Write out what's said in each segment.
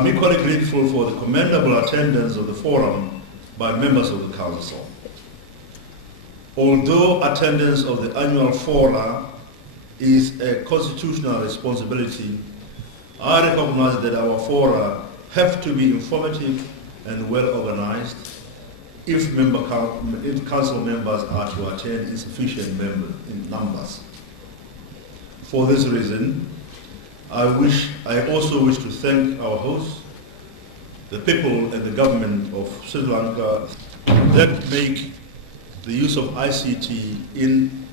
I'm equally grateful for the commendable attendance of the forum by members of the Council. Although attendance of the annual fora is a constitutional responsibility, I recognize that our fora have to be informative and well organized if council members are to attend in sufficient numbers. For this reason, I also wish to thank our hosts, the people and the government of Sri Lanka that make the use of ICT in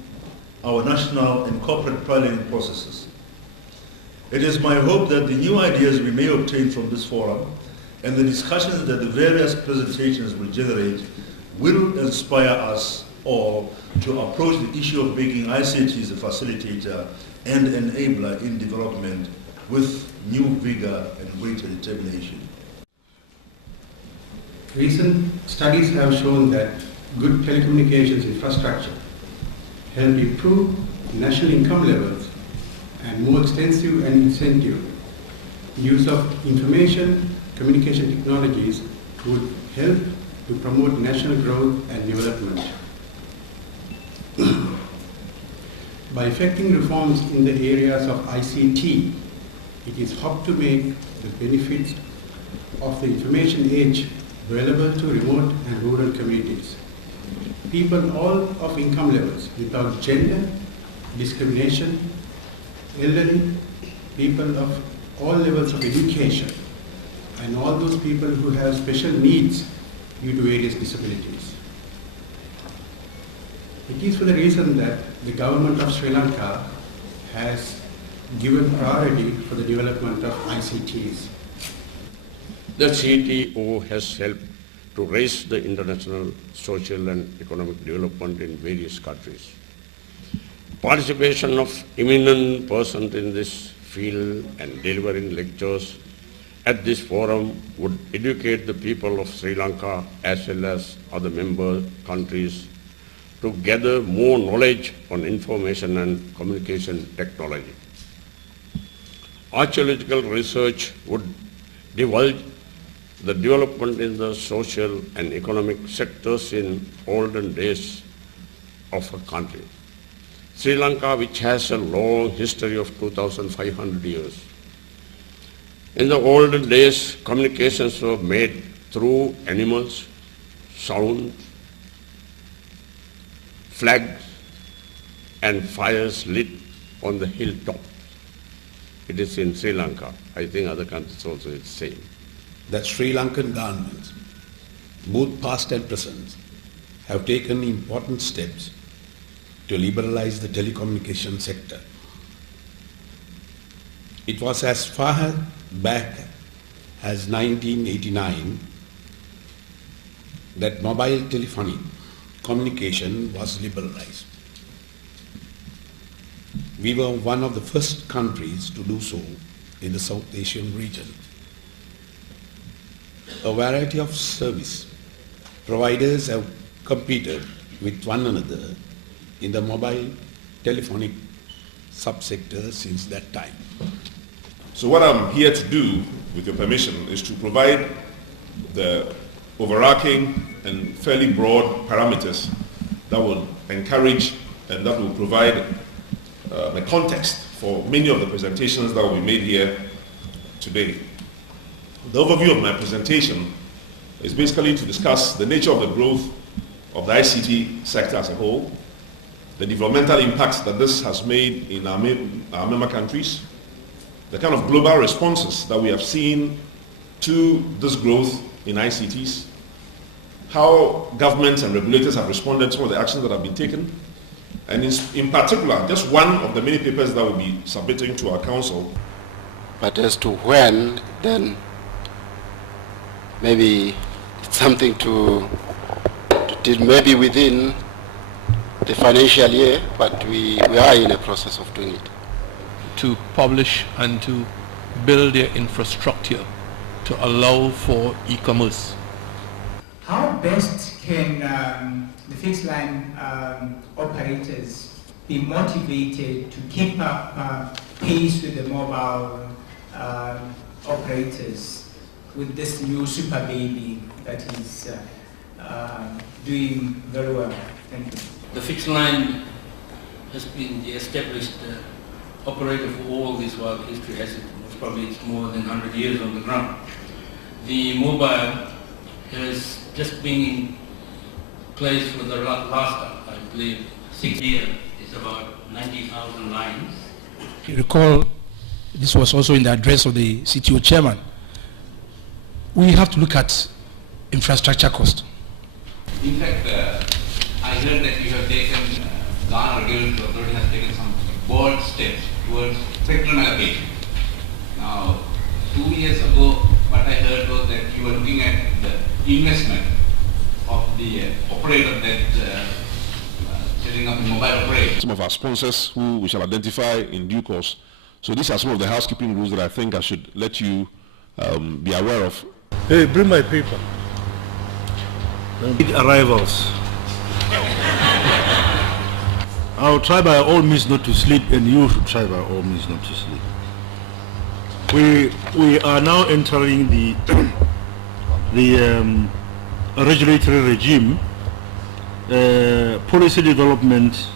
our national and corporate planning processes. It is my hope that the new ideas we may obtain from this forum and the discussions that the various presentations will generate will inspire us all to approach the issue of making ICT as a facilitator and enabler in development with new vigor and greater determination. Recent studies have shown that good telecommunications infrastructure help improve national income levels, and more extensive and incentive use of information communication technologies would help to promote national growth and development. By effecting reforms in the areas of ICT, it is hoped to make the benefits of the information age available to remote and rural communities. People all of income levels without gender, discrimination, elderly, people of all levels of education, and all those people who have special needs due to various disabilities. It is for the reason that the government of Sri Lanka has given priority for the development of ICTs. The CTO has helped to raise the international social and economic development in various countries. Participation of eminent persons in this field and delivering lectures at this forum would educate the people of Sri Lanka as well as other member countries to gather more knowledge on information and communication technology. Archaeological research would divulge the development in the social and economic sectors in olden days of a country. Sri Lanka, which has a long history of 2,500 years, In the olden days, communications were made through animals, sound, flags, and fires lit on the hilltop. It is in Sri Lanka. I think other countries also it's the same. The Sri Lankan government, both past and present, have taken important steps to liberalize the telecommunication sector. It was as far back as 1989 that mobile telephony communication was liberalized. We were one of the first countries to do so in the South Asian region. A variety of service providers have competed with one another in the mobile telephonic subsector since that time. So what I'm here to do, with your permission, is to provide the overarching and fairly broad parameters that will encourage and that will provide a context for many of the presentations that will be made here today. The overview of my presentation is basically to discuss the nature of the growth of the ICT sector as a whole, the developmental impacts that this has made in our member countries, the kind of global responses that we have seen to this growth in ICTs, how governments and regulators have responded to some of the actions that have been taken, and in particular, just one of the many papers that we'll be submitting to our council. But as to when, then maybe it's something to do maybe within the financial year, but we are in a process of doing it. To publish and to build their infrastructure to allow for e-commerce. How best can the fixed line operators be motivated to keep up pace with the mobile operators with this new super baby that is doing very well? Thank you. The fixed line has been the established operator for all this while history has it. Most probably it's more than 100 years on the ground. The mobile has just been in place for the last, I believe, 6 years. It's about 90,000 lines. You recall, this was also in the address of the CTO chairman. We have to look at infrastructure cost. In fact, I heard that you have taken, Ghana Regulatory Authority has taken some bold steps towards spectrum allocation. Now, 2 years ago, what I heard was that you were looking at the investment of the operator that setting up a mobile operator. Some of our sponsors who we shall identify in due course. So these are some of the housekeeping rules that I think I should let you be aware of. Hey, bring my paper. Arrivals. I'll try by all means not to sleep, and you should try by all means not to sleep. We are now entering the regulatory regime, policy development,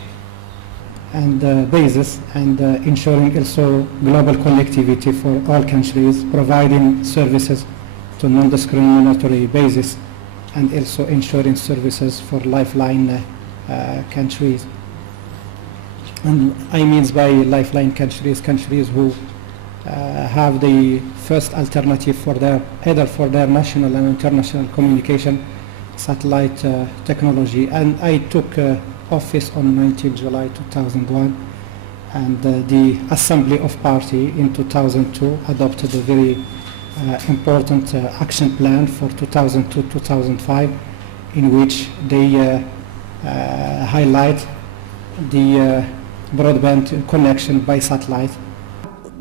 and basis, and ensuring also global connectivity for all countries, providing services to non-discriminatory basis, and also ensuring services for lifeline countries. And I mean by lifeline countries who have the first alternative for their, either for their national and international communication, satellite technology. And I took office on 19 July 2001, and the Assembly of Party in 2002 adopted a very important action plan for 2002-2005, in which they highlight the broadband connection by satellite.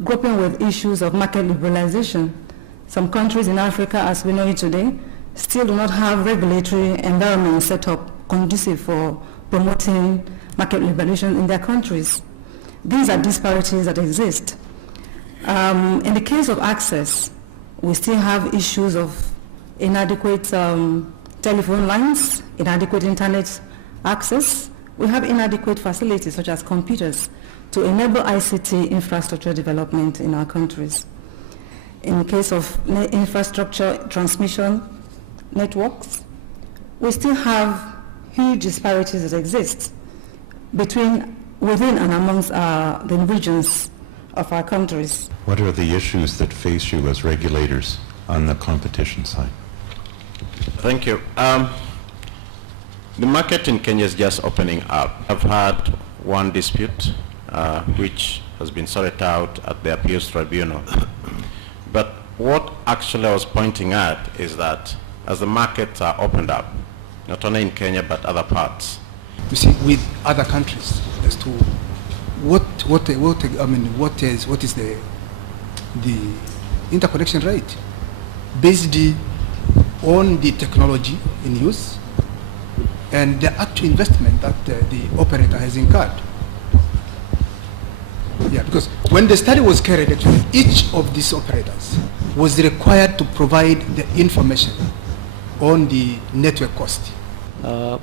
Grappling with issues of market liberalization, some countries in Africa, as we know it today, still do not have regulatory environment set up conducive for promoting market liberalization in their countries. These are disparities that exist. In the case of access, we still have issues of inadequate telephone lines, inadequate internet access. We have inadequate facilities such as computers to enable ICT infrastructure development in our countries. in case of infrastructure transmission networks, we still have huge disparities that exist within and amongst the regions of our countries. What are the issues that face you as regulators on the competition side? Thank you. The market in Kenya is just opening up. I've had one dispute which has been sorted out at the appeals tribunal. But what actually I was pointing at is that as the markets are opened up, not only in Kenya but other parts, you see, with other countries as to what is the interconnection rate based on the technology in use and the actual investment that the operator has incurred. Yeah, because when the study was carried out, each of these operators was required to provide the information on the network cost. There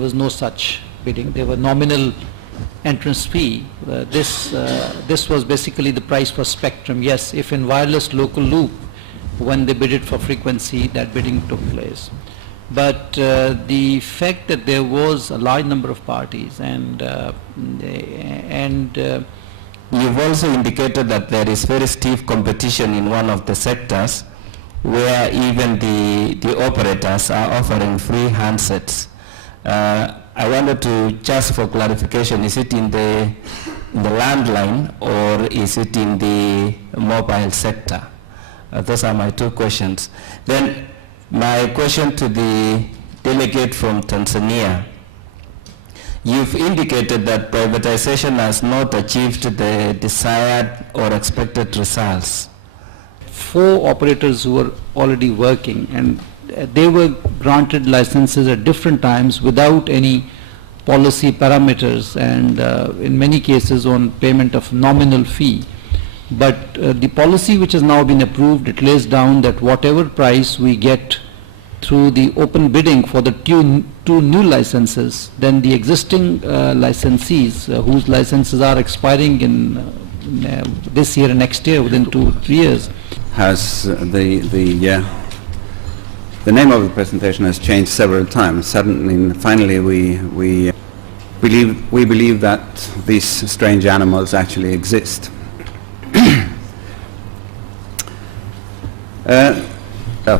was no such bidding. There were nominal entrance fee. This was basically the price for spectrum. Yes, if in wireless local loop, when they bidded for frequency, that bidding took place. But the fact that there was a large number of parties and you've also indicated that there is very stiff competition in one of the sectors where even the operators are offering free handsets. I wanted to, just for clarification, is it in the landline or is it in the mobile sector? Those are my two questions. Then my question to the delegate from Tanzania. You've indicated that privatization has not achieved the desired or expected results. 4 operators who were already working, and they were granted licenses at different times without any policy parameters, and in many cases on payment of nominal fee. But the policy which has now been approved, it lays down that whatever price we get through the open bidding for the two new licenses, then the existing licensees whose licenses are expiring in this year and next year, within 2-3 years. Has the name of the presentation has changed several times. Suddenly, finally, we believe that these strange animals actually exist.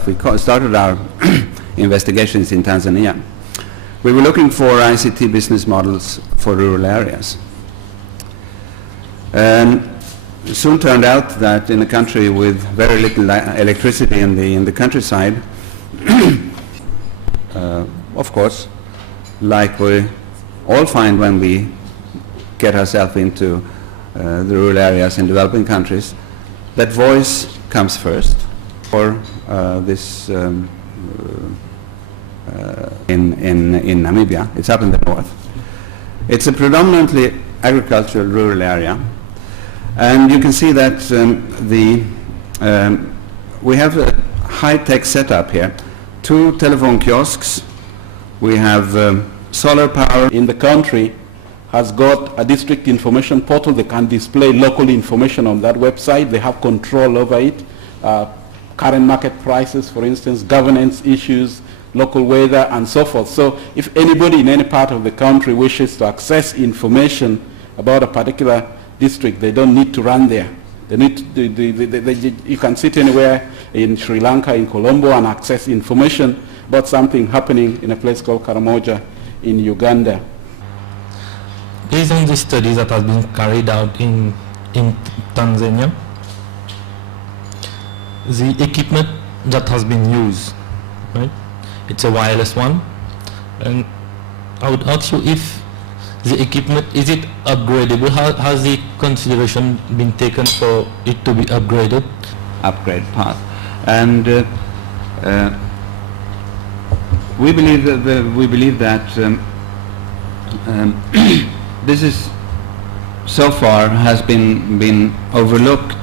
We started our investigations in Tanzania. We were looking for ICT business models for rural areas. Soon turned out that in a country with very little electricity in the countryside, of course, like we all find when we get ourselves into the rural areas in developing countries, that voice comes first. For this in Namibia, it's up in the north. It's a predominantly agricultural rural area, and you can see that we have a high-tech setup here. 2 telephone kiosks. We have solar power. In the country has got a district information portal. They can display local information on that website. They have control over it. Current market prices, for instance, governance issues, local weather, and so forth. So if anybody in any part of the country wishes to access information about a particular district, they don't need to run there. They need to, you can sit anywhere in Sri Lanka, in Colombo, and access information about something happening in a place called Karamoja in Uganda. Based on the studies that have been carried out in Tanzania, the equipment that has been used, right? It's a wireless one, and I would ask you if the equipment, is it upgradable? Has the consideration been taken for it to be upgraded? Upgrade path, and we believe that this is so far has been overlooked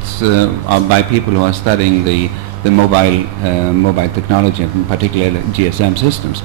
by people who are studying the mobile technology, and particularly GSM systems.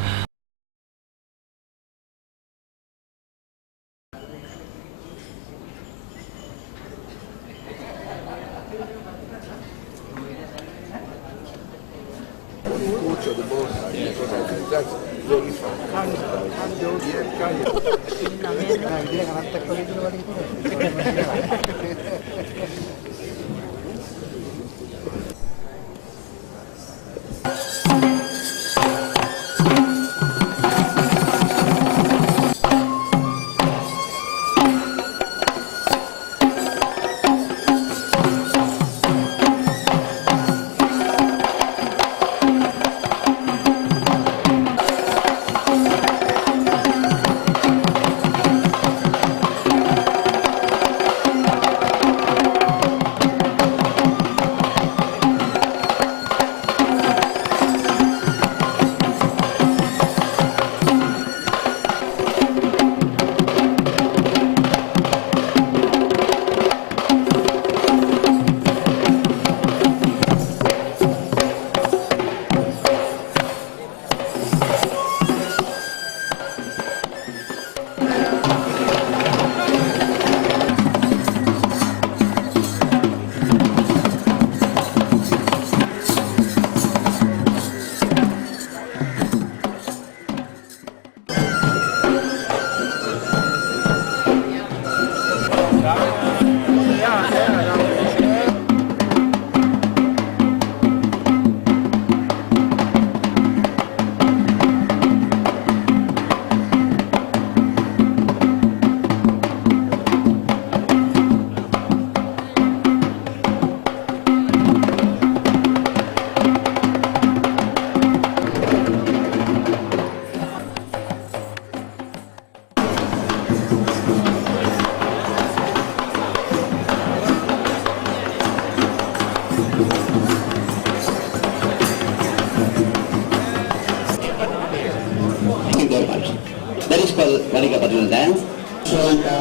That is called Varika Patrol dance. Sri Lanka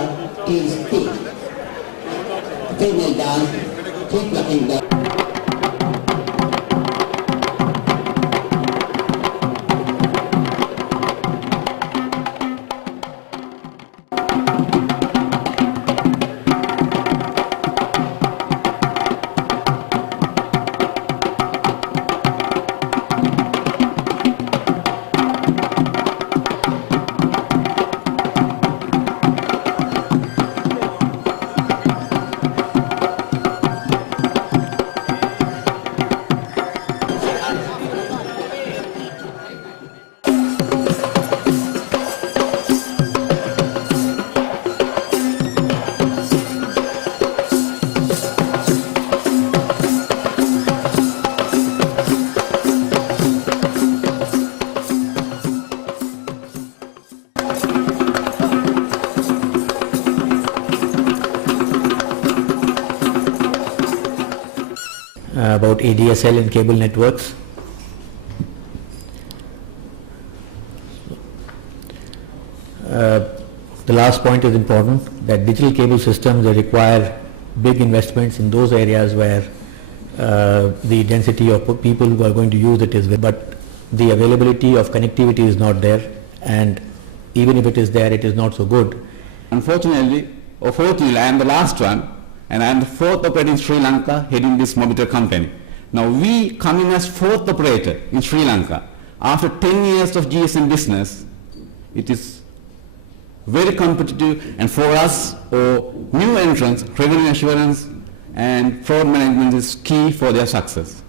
is pig. Female dance, pig plucking dance. About ADSL and cable networks. The last point is important, that digital cable systems, they require big investments in those areas where the density of people who are going to use it is, but the availability of connectivity is not there, and even if it is there, it is not so good. Unfortunately, or fortunately, I am the last one, and I am the fourth operator in Sri Lanka heading this Mobitel company. Now we come in as fourth operator in Sri Lanka. After 10 years of GSM business, it is very competitive, and for us, or new entrants, revenue assurance and fraud management is key for their success.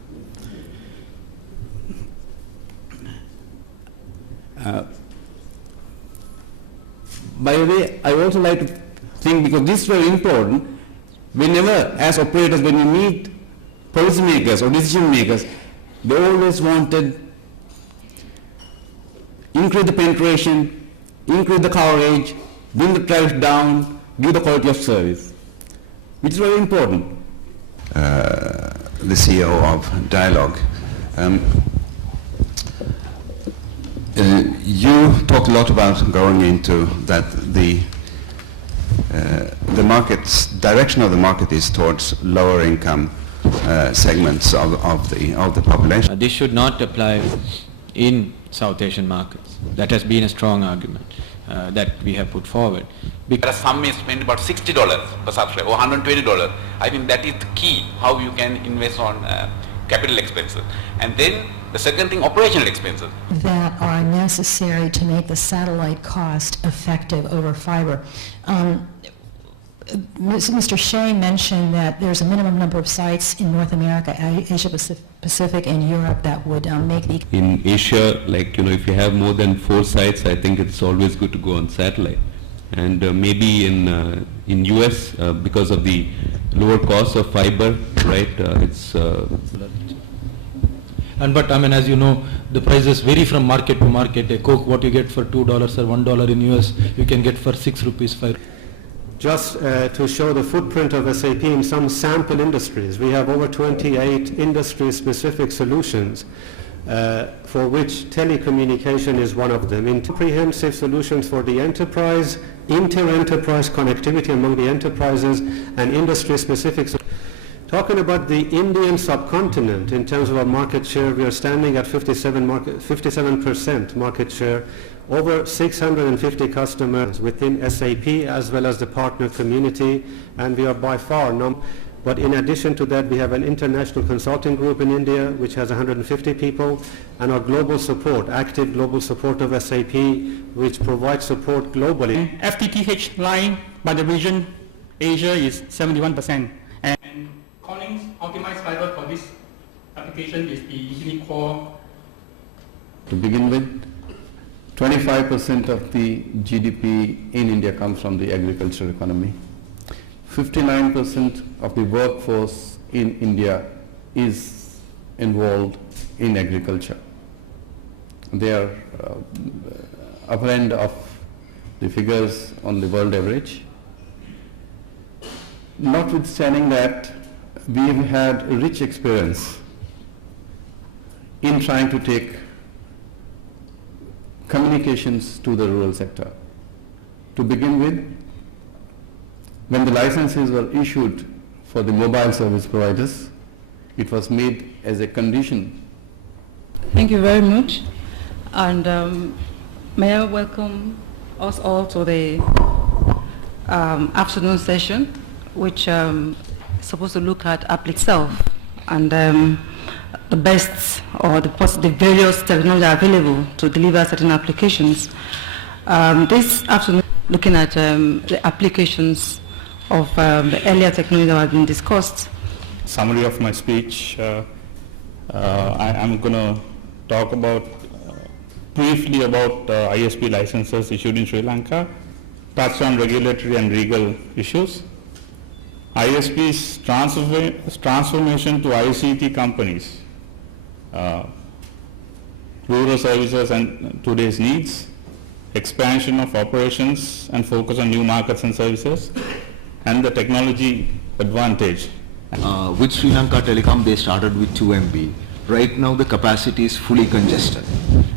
By the way, I also like to think, because this is very important, whenever, as operators, when we meet policymakers or decision makers, they always wanted increase the penetration, increase the coverage, bring the tariff down, give the quality of service, which is very important. The CEO of Dialogue, you talked a lot about going into that the direction of the market is towards lower income segments of the population. This should not apply in South Asian markets. That has been a strong argument that we have put forward. Because some may spend about $60 per subscriber or $120. I think that is the key, how you can invest on capital expenses. And then The second thing, operational expenses. That are necessary to make the satellite cost effective over fiber. Mr. Shea mentioned that there's a minimum number of sites in North America, Asia Pacific, and Europe that would make the... In Asia, like, if you have more than 4 sites, I think it's always good to go on satellite. And maybe in US, because of the lower cost of fiber, right, it's... But I mean, as you know, the prices vary from market to market. A Coke, what you get for $2 or $1 in US, you can get for 6 rupees, 5. Just to show the footprint of SAP in some sample industries, we have over 28 industry-specific solutions for which telecommunication is one of them. In comprehensive solutions for the enterprise, inter-enterprise connectivity among the enterprises, and industry-specific. Talking about the Indian subcontinent, in terms of our market share, we are standing at 57% market share, over 650 customers within SAP as well as the partner community, and we are by far but in addition to that, we have an international consulting group in India which has 150 people, and our global support, active global support of SAP, which provides support globally. FTTH line by the region, Asia is 71%, and Collins optimized fiber for this application is the unique core. To begin with, 25% of the GDP in India comes from the agricultural economy. 59% of the workforce in India is involved in agriculture. They are upper end of the figures on the world average. Notwithstanding that, we have had a rich experience in trying to take communications to the rural sector. To begin with, when the licenses were issued for the mobile service providers, it was made as a condition. Thank you very much. And may I welcome us all to the afternoon session, which is supposed to look at app itself and the best or the various technology available to deliver certain applications. This afternoon, looking at the applications of the earlier technology that have been discussed. Summary of my speech, I'm going to talk about briefly about ISP licenses issued in Sri Lanka, touch on regulatory and legal issues, ISP's transformation to ICT companies, rural services and today's needs, expansion of operations and focus on new markets and services, and the technology advantage. With Sri Lanka Telecom, they started with 2 MB. Right now the capacity is fully congested,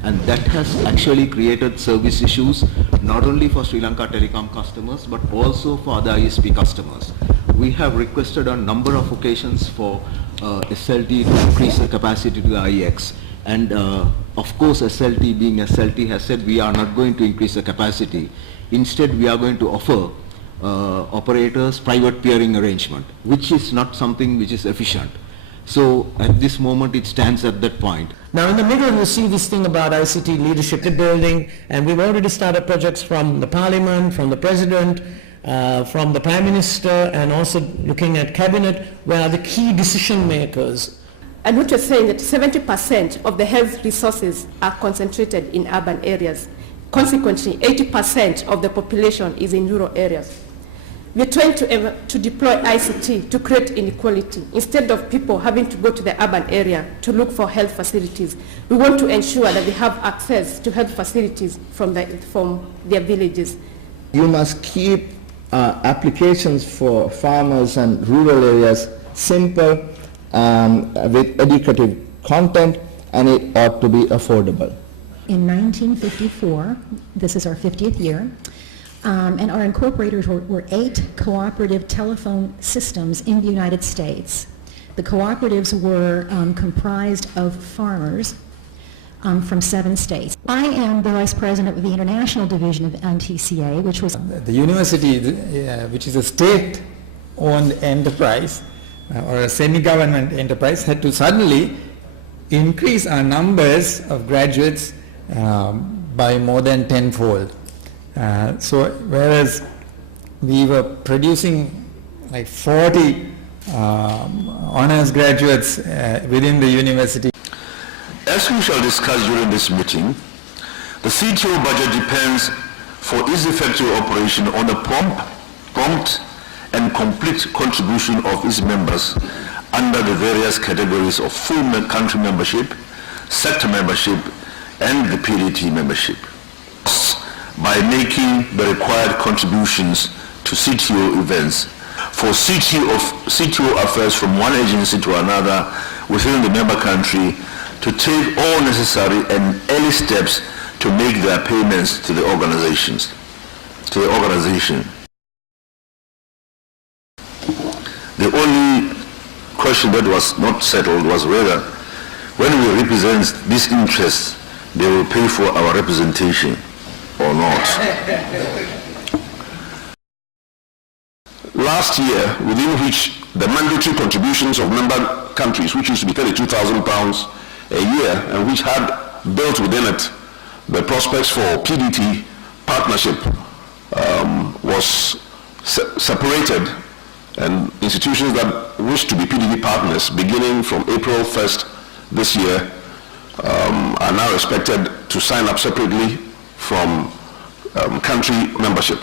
and that has actually created service issues not only for Sri Lanka Telecom customers but also for other ISP customers. We have requested on number of occasions for SLT to increase the capacity to the IX, and of course SLT being SLT has said we are not going to increase the capacity. Instead we are going to offer operators private peering arrangement, which is not something which is efficient. So at this moment it stands at that point. Now in the middle you see this thing about ICT leadership building, and we've already started projects from the Parliament, from the President, from the Prime Minister, and also looking at Cabinet, where are the key decision makers. And what you're saying that 70% of the health resources are concentrated in urban areas. Consequently, 80% of the population is in rural areas. We're trying to deploy ICT to create inequality. Instead of people having to go to the urban area to look for health facilities, we want to ensure that they have access to health facilities from their villages. You must keep applications for farmers and rural areas simple, with educative content, and it ought to be affordable. In 1954, this is our 50th year, and our incorporators were 8 cooperative telephone systems in the United States. The cooperatives were comprised of farmers from 7 states. I am the Vice President of the International Division of NTCA, which was... The university, which is a state-owned enterprise or a semi-government enterprise, had to suddenly increase our numbers of graduates by more than tenfold. So whereas we were producing like 40 honors graduates within the university. As we shall discuss during this meeting, the CTO budget depends for its effective operation on the prompt and complete contribution of its members under the various categories of full country membership, sector membership, and the PDT membership. By making the required contributions to CTO events for CTO affairs from one agency to another within the member country to take all necessary and early steps to make their payments to the organization. The only question that was not settled was whether when we represent these interests, they will pay for our representation or not. Last year, within which the mandatory contributions of member countries, which used to be £32,000 a year, and which had built within it the prospects for PDT partnership, was separated, and institutions that wish to be PDT partners beginning from April 1st this year are now expected to sign up separately from country membership.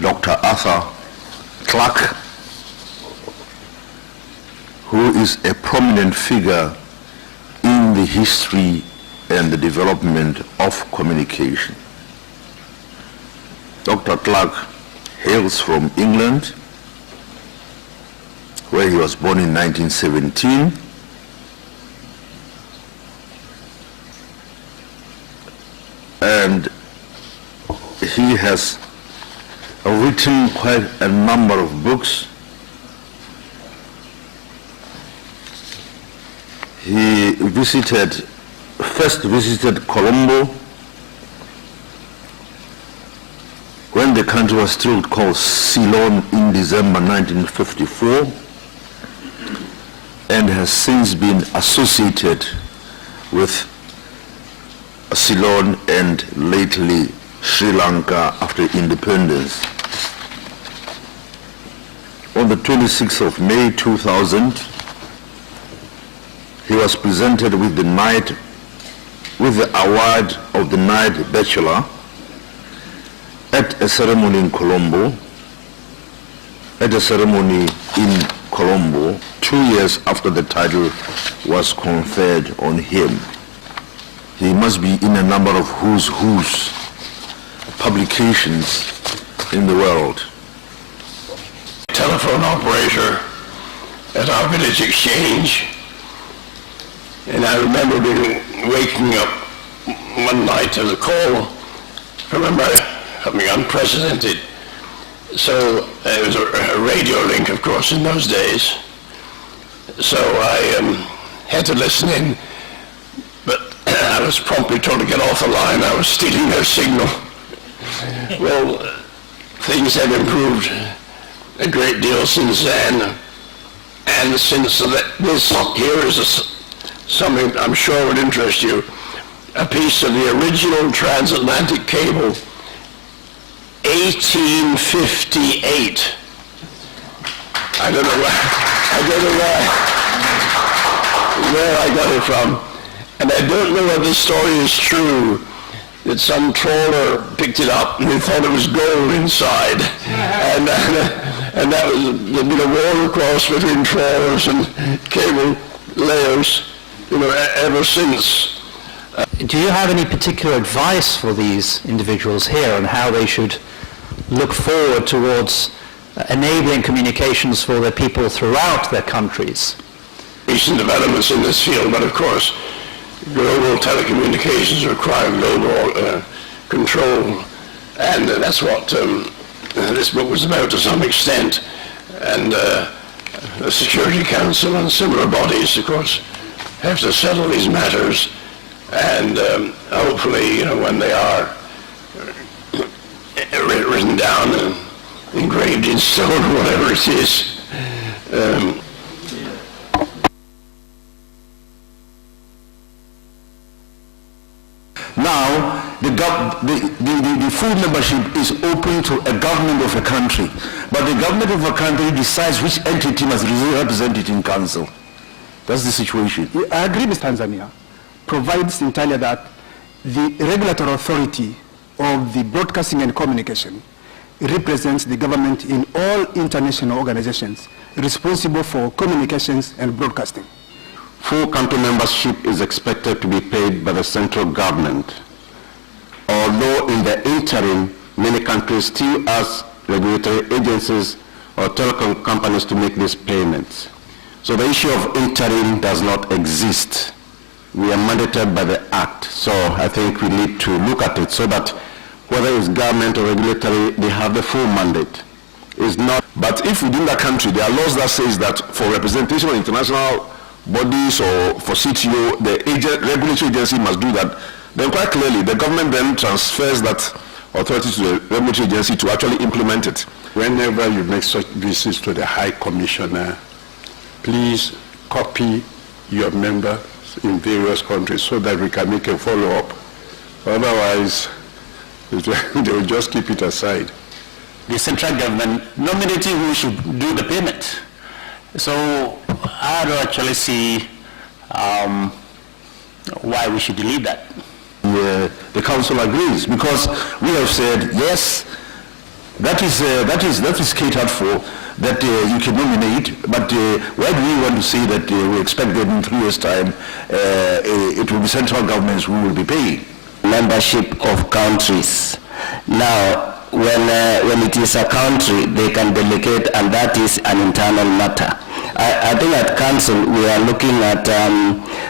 Dr. Arthur Clarke, who is a prominent figure in the history and the development of communication. Dr. Clarke hails from England, where he was born in 1917. And he has written quite a number of books. He first visited Colombo when the country was still called Ceylon in December 1954, and has since been associated with Ceylon and lately Sri Lanka after independence. On the 26th of May 2000, he was presented with the award of the Knight Bachelor at a ceremony in Colombo, 2 years after the title was conferred on him. He must be in a number of who's publications in the world. Telephone operator at our village exchange, and I remember waking up one night to the call. I remember something unprecedented. So it was a radio link, of course, in those days. So I had to listen in, but I was promptly told to get off the line. I was stealing their signal. Well, things have improved a great deal since then, and since this here is something I'm sure would interest you, a piece of the original transatlantic cable, 1858. I don't know where I got it from, and I don't know whether the story is true, that some trawler picked it up and they thought it was gold inside, and that was, there'd been a war across between trawlers and cable layers, ever since. Do you have any particular advice for these individuals here on how they should look forward towards enabling communications for their people throughout their countries? Recent developments in this field, but of course, global telecommunications require global control, and that's what this book was about to some extent. And the Security Council and similar bodies, of course, have to settle these matters, and hopefully, when they are written down and engraved in stone, whatever it is. Now, the full membership is open to a government of a country, but the government of a country decides which entity must represent it in council. That's the situation. I agree with Tanzania. Provides entirely that the regulatory authority of the broadcasting and communication represents the government in all international organizations responsible for communications and broadcasting. Full country membership is expected to be paid by the central government, although in the interim, many countries still ask regulatory agencies or telecom companies to make these payments. So the issue of interim does not exist. We are mandated by the Act, so I think we need to look at it so that whether it's government or regulatory, they have the full mandate. It's not. But if within the country there are laws that says that for representation of international bodies or for CTO, the regulatory agency must do that, then quite clearly the government then transfers that authority to the regulatory agency to actually implement it. Whenever you make such visits to the High Commissioner, please copy your members in various countries so that we can make a follow-up. Otherwise, they will just keep it aside. The central government nominating who should do the payment. So I don't actually see why we should delete that. The council agrees, because we have said yes, that is catered for, that you can nominate, but why do we want to say that we expect that in 3 years' time it will be central governments who will be paying? Membership of countries. Now, when it is a country, they can delegate, and that is an internal matter. I think at council we are looking at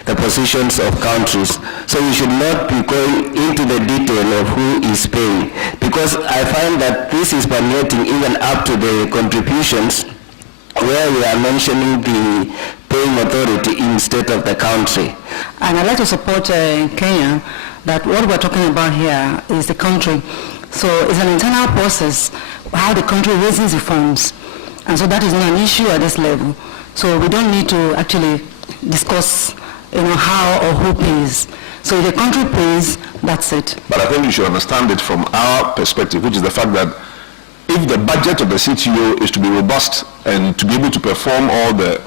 the positions of countries, so we should not be going into the detail of who is paying, because I find that this is permeating even up to the contributions, where we are mentioning the paying authority instead of the country. And I'd like to support Kenya, that what we're talking about here is the country. So it's an internal process, how the country raises the funds. And so that is not an issue at this level. So we don't need to actually discuss, how or who pays. So if the country pays, that's it. But I think you should understand it from our perspective, which is the fact that if the budget of the CTO is to be robust and to be able to perform all the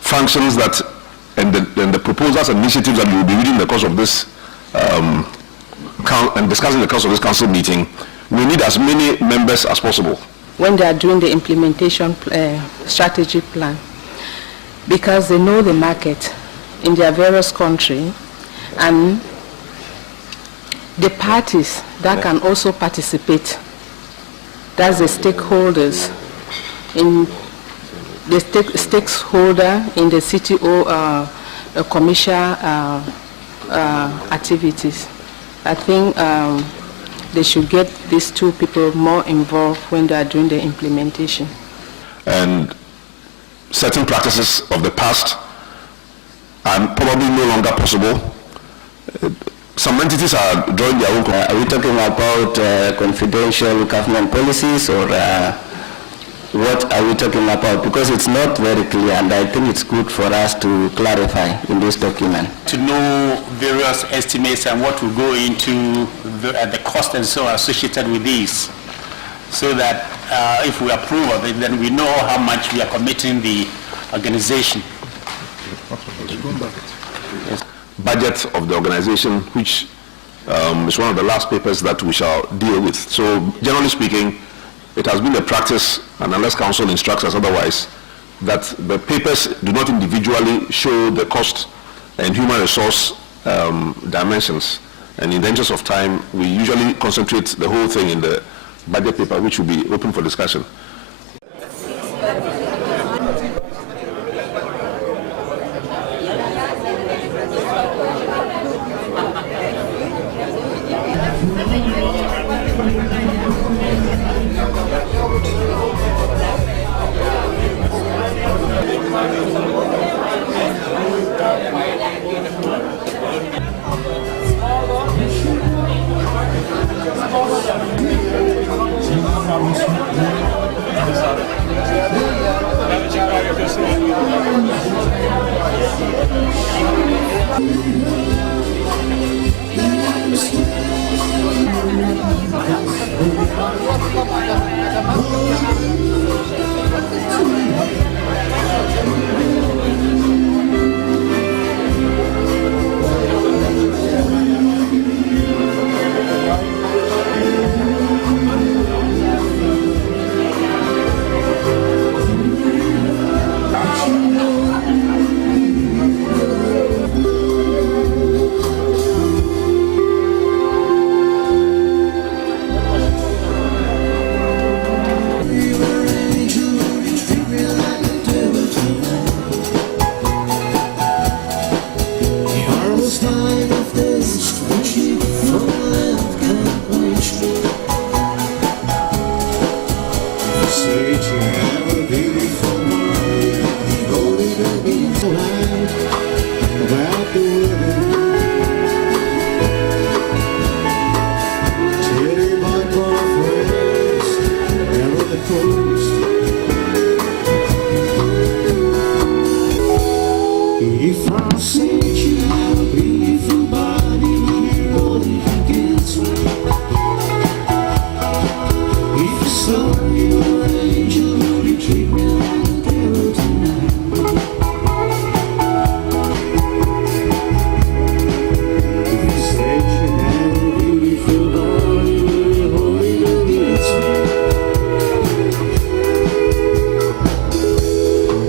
functions that, and the proposals and initiatives that you will be reading in the course of this and discussing the course of this council meeting, we need as many members as possible. When they are doing the implementation strategy plan, because they know the market in their various countries, and the parties that can also participate, that's the stakeholders in the stakeholder in the CTO commercial activities. I think they should get these two people more involved when they are doing the implementation. And certain practices of the past are probably no longer possible. Some entities are drawing their own. Are we talking about confidential government policies, or what are we talking about? Because it's not very clear, and I think it's good for us to clarify in this document. To know various estimates and what will go into the cost and so on associated with these, so that if we approve of it, then we know how much we are committing the organization. Budget of the organization, which is one of the last papers that we shall deal with. So generally speaking, it has been a practice, and unless council instructs us otherwise, that the papers do not individually show the cost and human resource dimensions. And in the interest of time, we usually concentrate the whole thing in the budget paper, which will be open for discussion. If I say you have a beautiful body, nobody can get me. If I saw you were an angel, would you treat me like a girl tonight? If you said you have a beautiful body, nobody can get me.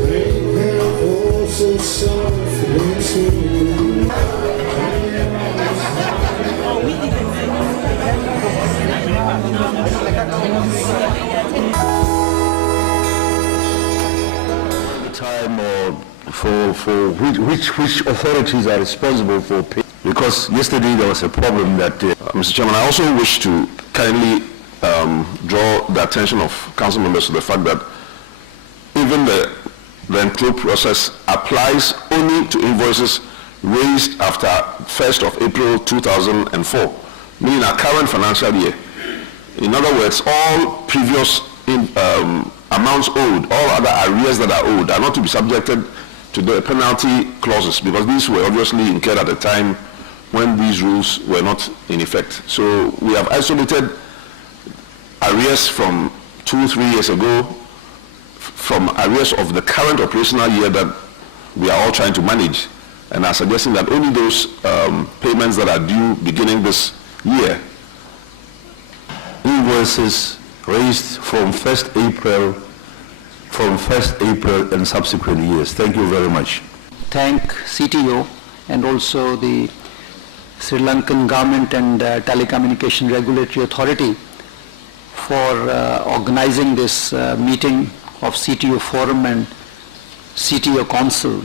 Great pair of horses, soft and time for which authorities are responsible for pay? Because yesterday there was a problem that... Mr. Chairman, I also wish to kindly draw the attention of council members to the fact that even the control process applies only to invoices raised after 1st of April 2004, meaning our current financial year. In other words, all previous amounts owed, all other arrears that are owed are not to be subjected to the penalty clauses, because these were obviously incurred at a time when these rules were not in effect. So we have isolated arrears from 2-3 years ago from arrears of the current operational year that we are all trying to manage, and are suggesting that only those payments that are due beginning this year. Invoices raised from 1st April and subsequent years. Thank you very much. Thank CTO and also the Sri Lankan Government and Telecommunication Regulatory Authority for organizing this meeting of CTO Forum and CTO Council.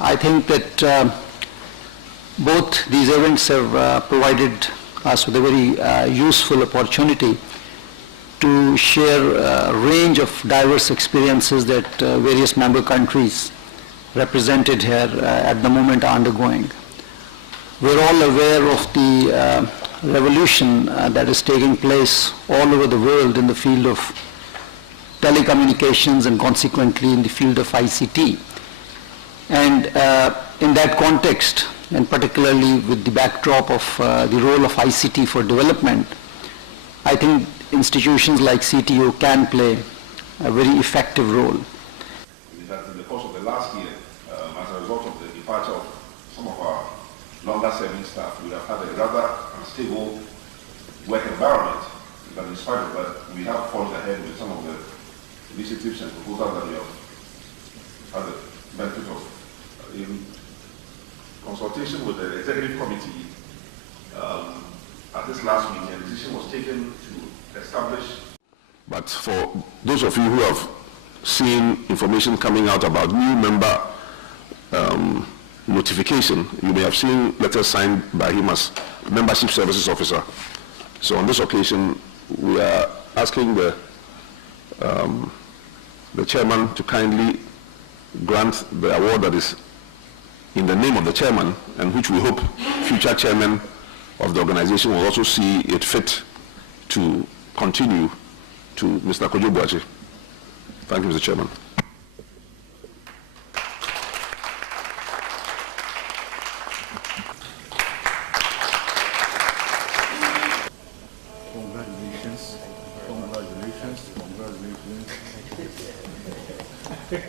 I think that both these events have provided us with a very useful opportunity to share a range of diverse experiences that various member countries represented here at the moment are undergoing. We're all aware of the revolution that is taking place all over the world in the field of telecommunications and consequently in the field of ICT. And in that context, and particularly with the backdrop of the role of ICT for development, I think institutions like CTO can play a very effective role. In fact, in the course of the last year, as a result of the departure of some of our longer-serving staff, we have had a rather unstable work environment. But in spite of that, we have forged ahead with some of the initiatives and proposals that we have had the benefit of. In consultation with the executive committee, at this last meeting, a decision was taken to establish. But for those of you who have seen information coming out about new member notification, you may have seen letters signed by him as Membership Services Officer. So on this occasion, we are asking the chairman to kindly grant the award that is in the name of the chairman, and which we hope future chairmen of the organization will also see it fit to continue, to Mr. Kojo Boakye. Thank you, Mr. Chairman. Should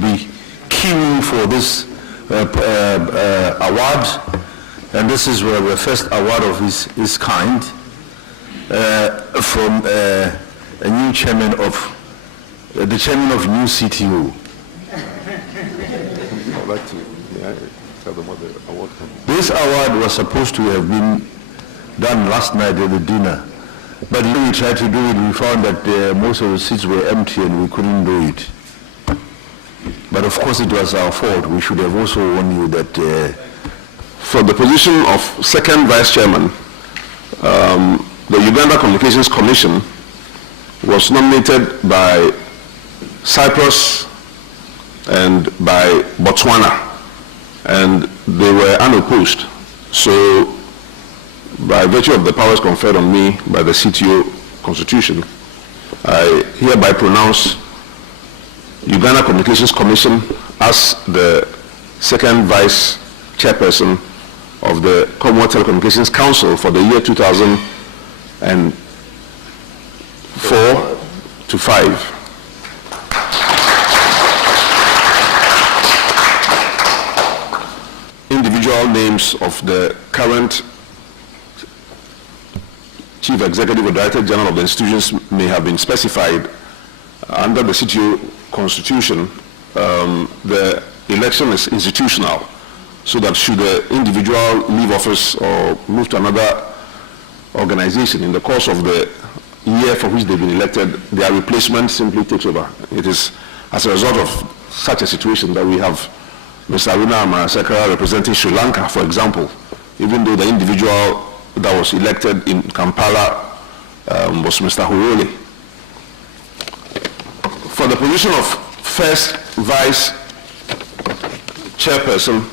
be queuing for this award, and this is the first award of its kind from a new chairman of the chairman of new CTO. This award was supposed to have been done last night at the dinner, but when we tried to do it, we found that most of the seats were empty and we couldn't do it. But of course it was our fault. We should have also warned you that for the position of second vice chairman, the Uganda Communications Commission was nominated by Cyprus and by Botswana, and they were unopposed. So by virtue of the powers conferred on me by the CTO Constitution, I hereby pronounce Uganda Communications Commission as the second vice chairperson of the Commonwealth Telecommunications Council for the year 2004 to 5. Individual names of the current Chief Executive or Director General of the institutions may have been specified under the CTO Constitution. The election is institutional, so that should the individual leave office or move to another organization in the course of the year for which they've been elected, their replacement simply takes over. It is as a result of such a situation that we have Mr. Aruna Amarasekara representing Sri Lanka, for example, even though the individual that was elected in Kampala was Mr. Hurole. For the position of first vice chairperson,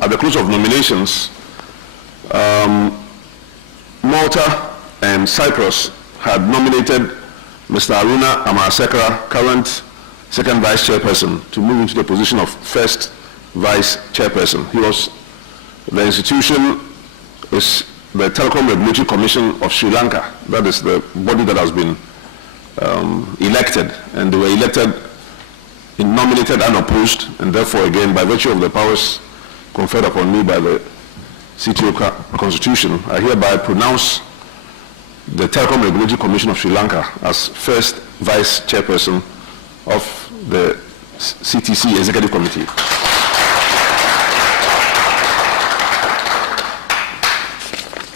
at the close of nominations, Malta and Cyprus had nominated Mr. Aruna Amarasekara, current second vice chairperson, to move into the position of first vice chairperson. The institution is the Telecom Regulatory Commission of Sri Lanka. That is the body that has been elected, and they were elected, nominated unopposed, and therefore again, by virtue of the powers conferred upon me by the CTO Constitution, I hereby pronounce the Telecom Regulatory Commission of Sri Lanka as first vice chairperson of the CTC Executive Committee.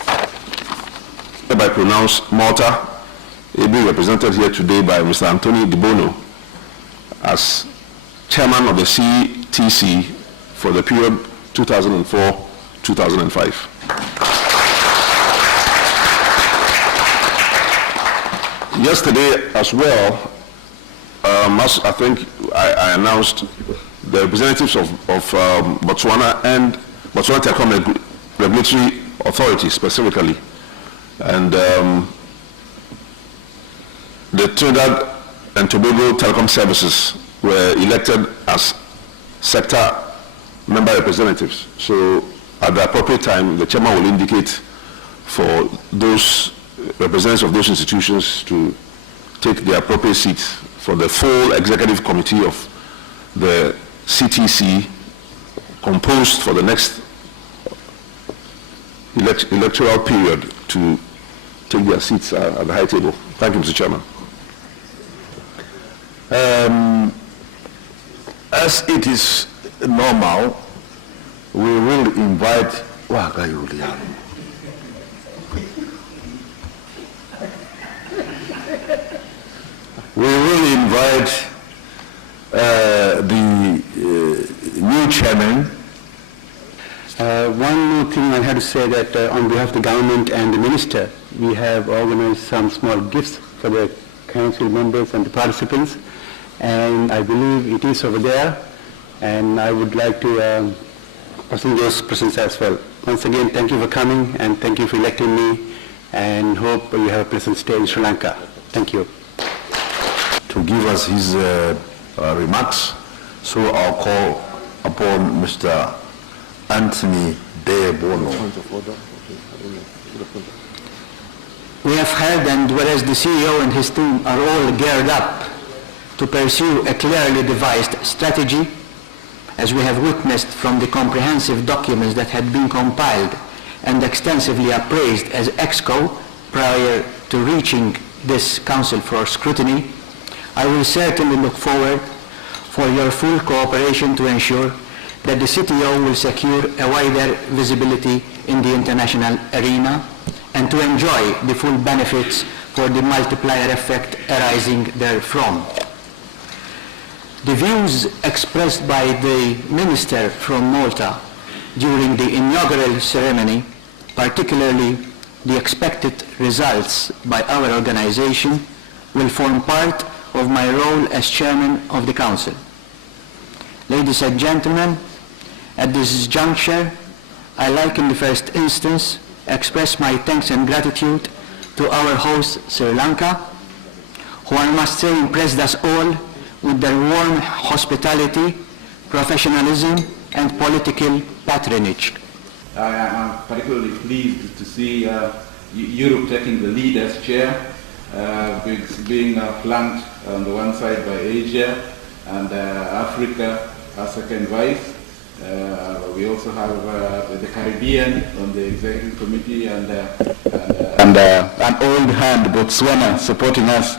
I hereby pronounce Malta, ably represented here today by Mr. Anthony Bono, as chairman of the CTC for the period 2004-2005. Yesterday as well, as I think I announced, the representatives of Botswana and Botswana Telecom Regulatory Authority specifically, and the Trinidad and Tobago Telecom Services were elected as sector member representatives. So at the appropriate time, the chairman will indicate for those representatives of those institutions to take the appropriate seats for the full executive committee of the CTC, composed for the next electoral period, to take their seats at the high table. Thank you, Mr. Chairman. As it is normal, we will invite the new chairman. One more thing I had to say, that on behalf of the government and the minister, we have organized some small gifts for the council members and the participants, and I believe it is over there, and I would like to present those presents as well. Once again, thank you for coming, and thank you for electing me and hope you have a pleasant stay in Sri Lanka. Thank you. To give us his remarks, so I'll call upon Mr. Anthony Bono. We have heard, and whereas the CEO and his team are all geared up to pursue a clearly devised strategy, as we have witnessed from the comprehensive documents that had been compiled and extensively appraised as EXCO prior to reaching this Council for scrutiny, I will certainly look forward for your full cooperation to ensure that the CTO will secure a wider visibility in the international arena and to enjoy the full benefits for the multiplier effect arising therefrom. The views expressed by the Minister from Malta during the inaugural ceremony, particularly the expected results by our organization, will form part of my role as Chairman of the Council. Ladies and gentlemen, at this juncture, I like in the first instance express my thanks and gratitude to our host, Sri Lanka, who I must say impressed us all with their warm hospitality, professionalism, and political patronage. I am particularly pleased to see Europe taking the lead as chair, being flanked on the one side by Asia and Africa as second vice. We also have the Caribbean on the executive committee and an old hand, Botswana, supporting us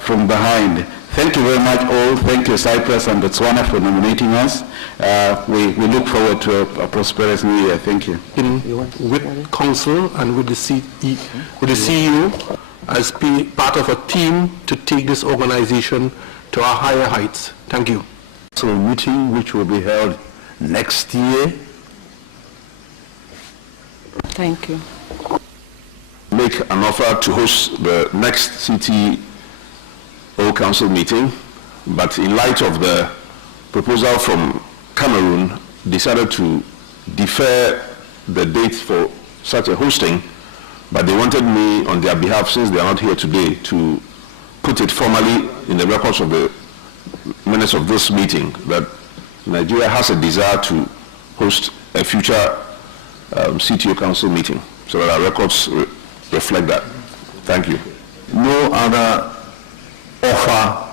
from behind. Thank you very much all. Thank you Cyprus and Botswana for nominating us. We look forward to a prosperous new year. Thank you. With Council and with the CEO as part of a team to take this organization to a higher heights. Thank you. So meeting which will be held next year. Thank you. Make an offer to host the next CTO Council meeting, but in light of the proposal from Cameroon, decided to defer the date for such a hosting, but they wanted me on their behalf, since they are not here today, to put it formally in the records of the minutes of this meeting that Nigeria has a desire to host a future CTO Council meeting, so that our records reflect that. Thank you. No other offer.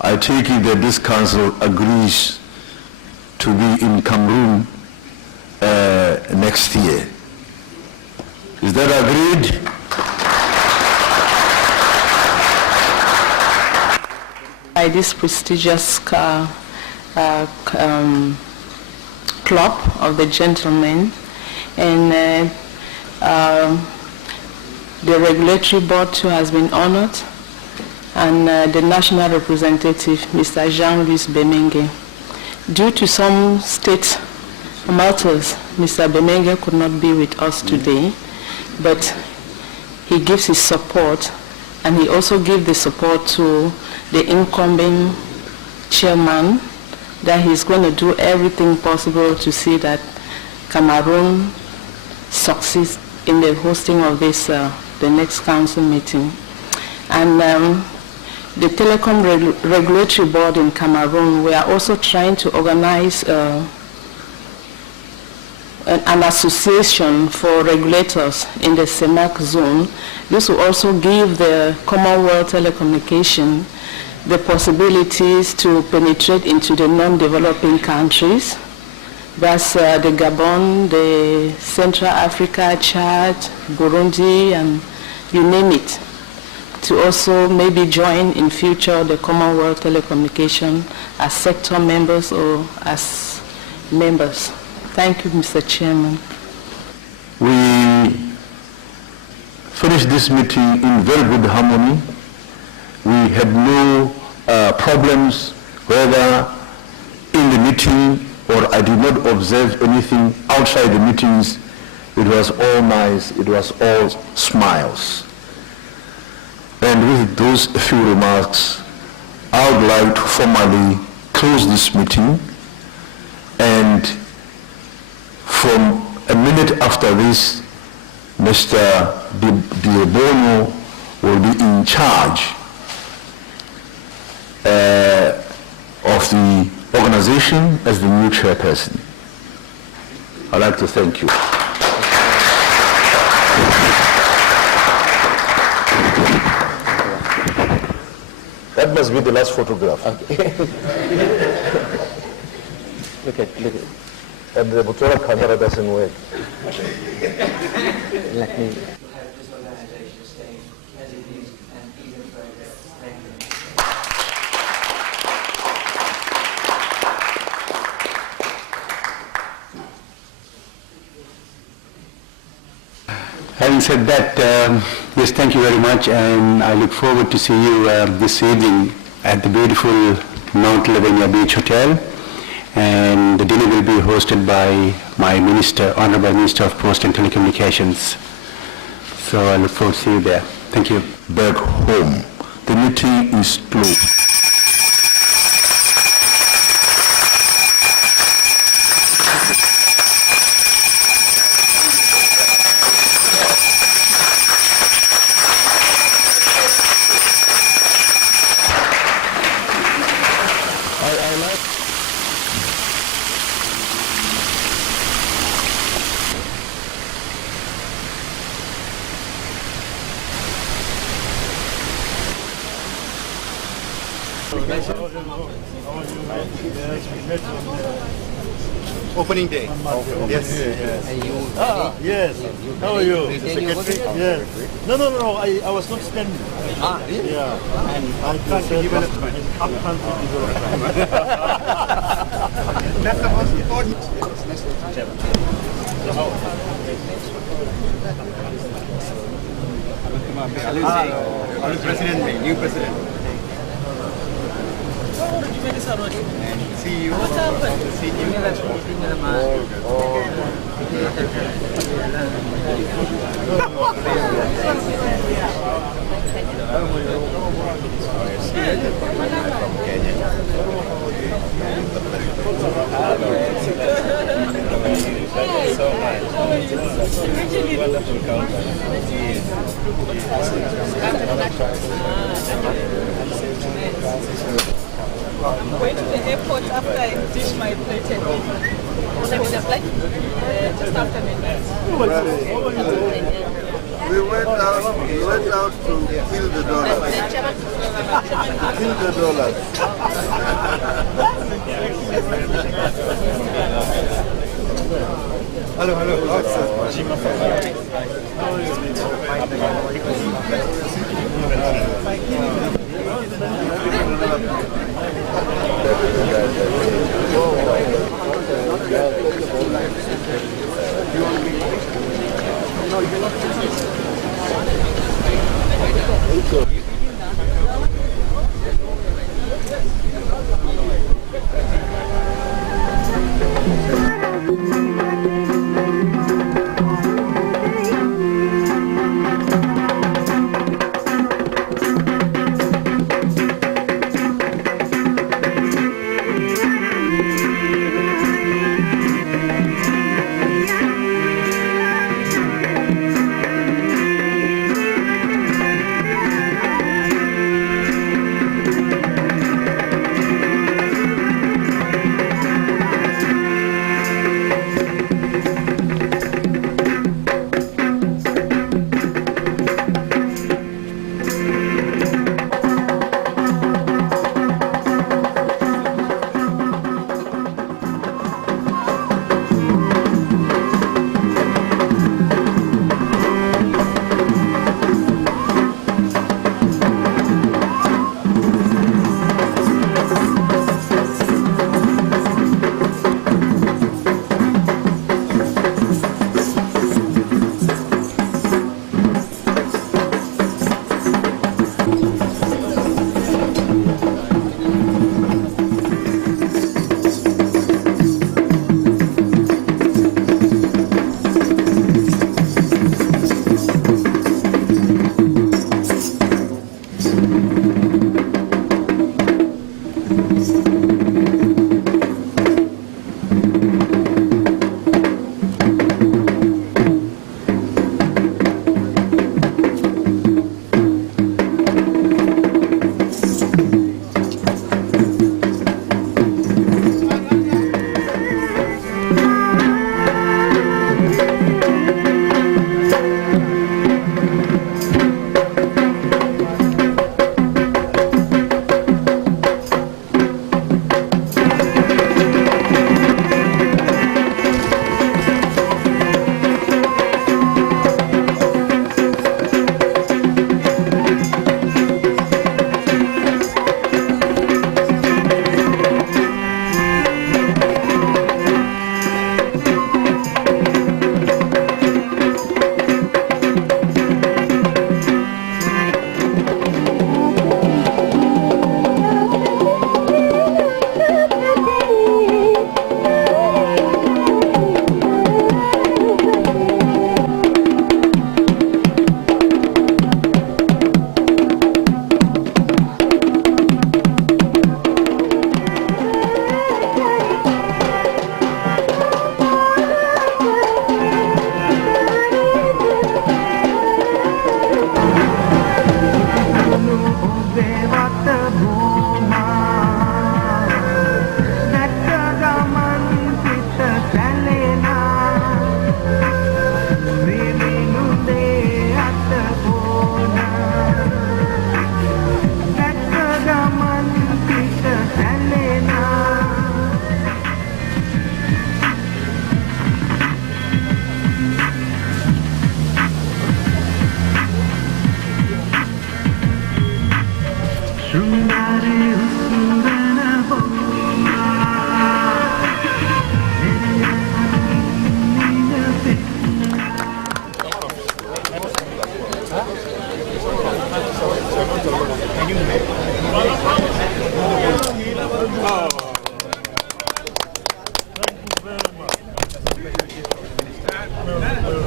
I take it that this council agrees to be in Cameroon next year. Is that agreed? By this prestigious club of the gentlemen, and the regulatory board too has been honored, and the national representative, Mr. Jean-Louis Bemenge. Due to some state matters, Mr. Bemenge could not be with us today, but he gives his support, and he also gives the support to the incumbent chairman, that he's going to do everything possible to see that Cameroon succeeds in the hosting of this, the next council meeting. And the Telecom Regulatory Board in Cameroon, we are also trying to organize an association for regulators in the CEMAC zone. This will also give the Commonwealth Telecommunication the possibilities to penetrate into the non-developing countries. That's the Gabon, the Central Africa, Chad, Burundi, and you name it, to also maybe join in future the Commonwealth Telecommunication as sector members or as members. Thank you, Mr. Chairman. We finished this meeting in very good harmony. We had no problems, whether in the meeting or I did not observe anything outside the meetings. It was all nice, it was all smiles. And with those few remarks, I would like to formally close this meeting, and from a minute after this, Mr. Bono will be in charge of the organization as the new chairperson. I'd like to thank you. That must be the last photograph. Okay. Look at. And the Botswana camera doesn't work. Let me. Having said that, yes, thank you very much, and I look forward to see you this evening at the beautiful Mount Lavinia Beach Hotel, and the dinner will be hosted by my Minister, Honorable Minister of Post and Telecommunications. So I look forward to see you there. Thank you. Back home. The meeting is closed. Opening day. Yes. Yes. How are you? Secretary? Yes. No. I was not standing. Really? Yeah. Up-country development. That's the most important. New president. New president. And CEO. What's happened? I'm going to the airport after I dish my plate and what time is the flight? Just after midnight. We went out to kill the dollars. Kill the dollars. Hello.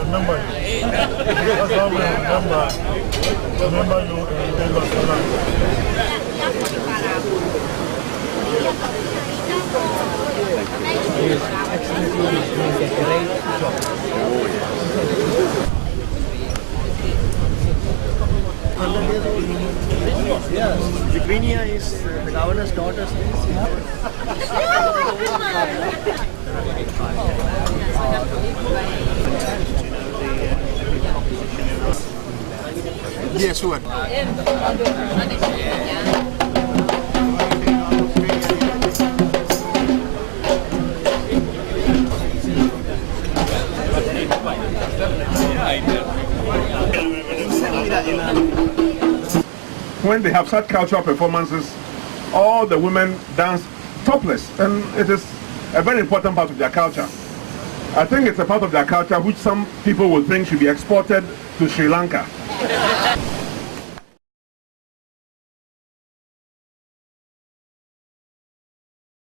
remember you. That's how we remember you in Lagos. Yes, Zikrinia is the governor's daughter's name. Yes, what? When they have such cultural performances, all the women dance topless, and it is a very important part of their culture. I think it's a part of their culture which some people would think should be exported to Sri Lanka.